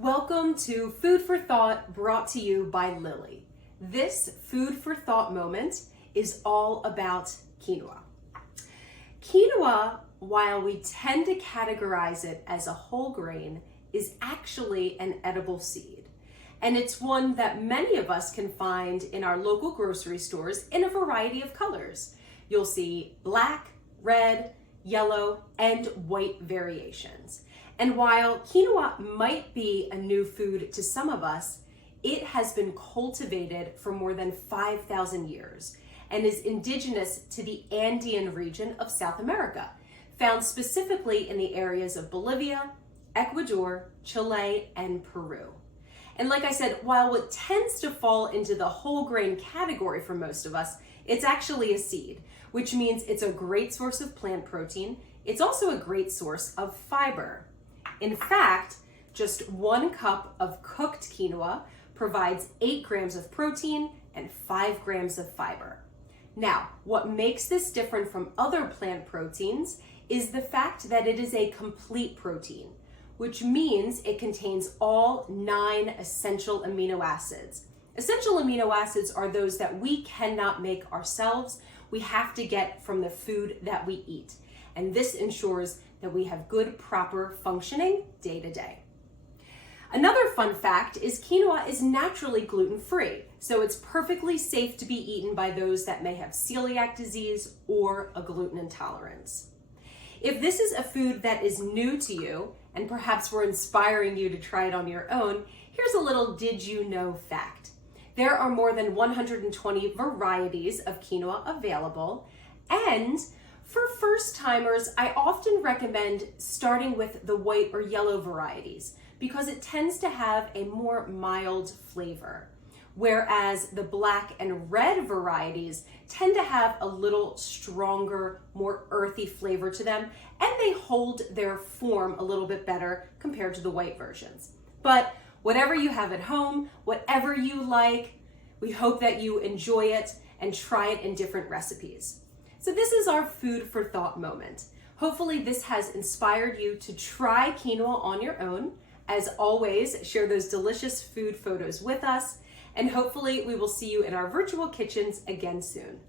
Welcome to Food for Thought, brought to you by Lily. This Food for Thought moment is all about quinoa. Quinoa, while we tend to categorize it as a whole grain, is actually an edible seed. And it's one that many of us can find in our local grocery stores in a variety of colors. You'll see black, red, yellow, and white variations. And while quinoa might be a new food to some of us, it has been cultivated for more than 5,000 years and is indigenous to the Andean region of South America, found specifically in the areas of Bolivia, Ecuador, Chile, and Peru. And like I said, while it tends to fall into the whole grain category for most of us, it's actually a seed, which means it's a great source of plant protein. It's also a great source of fiber. In fact, just 1 cup of cooked quinoa provides 8 grams of protein and 5 grams of fiber. Now, what makes this different from other plant proteins is the fact that it is a complete protein, which means it contains all 9 essential amino acids. Essential amino acids are those that we cannot make ourselves. We have to get from the food that we eat. And this ensures that we have good, proper functioning day to day. Another fun fact is quinoa is naturally gluten-free, so it's perfectly safe to be eaten by those that may have celiac disease or a gluten intolerance. If this is a food that is new to you, and perhaps we're inspiring you to try it on your own, here's a little did you know fact. There are more than 120 varieties of quinoa available, and for first timers, I often recommend starting with the white or yellow varieties because it tends to have a more mild flavor, whereas the black and red varieties tend to have a little stronger, more earthy flavor to them, and they hold their form a little bit better compared to the white versions. But whatever you have at home, whatever you like, we hope that you enjoy it and try it in different recipes. So this is our food for thought moment. Hopefully this has inspired you to try quinoa on your own. As always, share those delicious food photos with us, and hopefully we will see you in our virtual kitchens again soon.